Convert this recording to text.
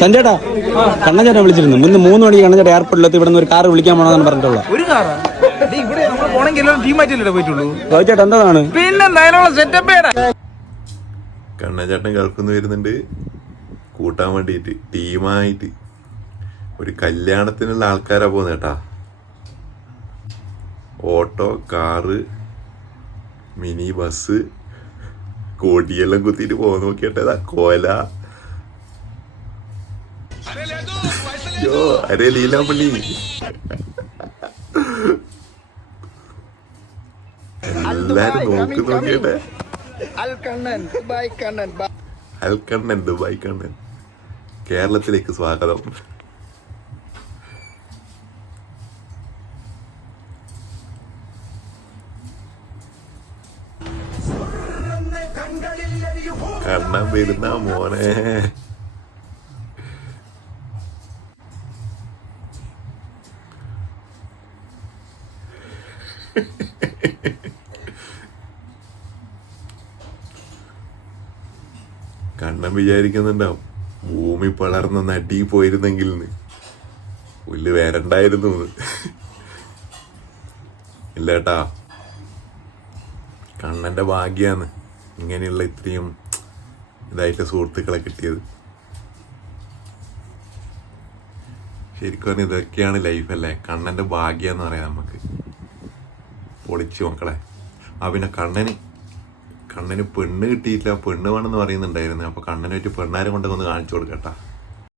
സഞ്ജേട്ടാ, കണ്ണഞ്ചേട്ടൻ വിളിച്ചിരുന്നു. മുന്ന് 3 മണിക്ക് കണ്ണഞ്ചേട്ടൻ എയർപോർട്ടിലെത്തി ഇവിടെ നിന്ന് ഒരു കാർ വിളിക്കാൻ പോകണമെന്ന് പറഞ്ഞിട്ടുള്ള. ഒരു കാറാ ഇവിടെ നമ്മൾ പോണെങ്കിൽ ടീം ആയിട്ടല്ലേ പോയിട്ടുള്ളൂ. ചേട്ടാ എന്താണ് പിന്നെ സെറ്റപ്പ് കണ്ണഞ്ചേട്ടൻ ഗൾഫിൽ നിന്ന് വരുന്നുണ്ട് കൂട്ടാൻ വേണ്ടിയിട്ട് ടീമായിട്ട്. ഒരു കല്യാണത്തിനുള്ള ആൾക്കാരാ പോകുന്നത് കേട്ടാ. ഓട്ടോ, കാറ്, മിനി ബസ്, കൊടിയെല്ലാം കുത്തിയിട്ട് പോകുന്ന നോക്കിയിട്ടേതാ കോല. അരേ ലീലാപ്പള്ളി എല്ലാരും നോക്കിട്ടെ. അൽക്കണ്ണൻ ദുബായ് കണ്ണൻ കേരളത്തിലേക്ക് സ്വാഗതം. കണ്ണൻ വരുന്ന മോനെ. കണ്ണൻ വിചാരിക്കുന്നുണ്ടാവും ഭൂമി പളർന്ന നടി പോയിരുന്നെങ്കിൽ പുല്ല് വരണ്ടായിരുന്നു. ഇല്ല കേട്ടാ, കണ്ണന്റെ ഭാഗ്യാന്ന് ഇങ്ങനെയുള്ള ഇത്രയും ഇതായിട്ട് സുഹൃത്തുക്കളെ കിട്ടിയത്. ശരിക്കും പറഞ്ഞാൽ ഇതൊക്കെയാണ് ലൈഫല്ലേ, കണ്ണന്റെ ഭാഗ്യാന്ന് പറയാം നമുക്ക്. പൊളിച്ചു മക്കളെ. പിന്നെ കണ്ണന് പെണ്ണ് കിട്ടിയിട്ടില്ല, പെണ്ണ് വേണമെന്ന് പറയുന്നുണ്ടായിരുന്നു. അപ്പൊ കണ്ണനെ പറ്റി പെണ്ണാരെ കൊണ്ടൊക്കെ ഒന്ന് കാണിച്ചു കൊടുക്കട്ടാ.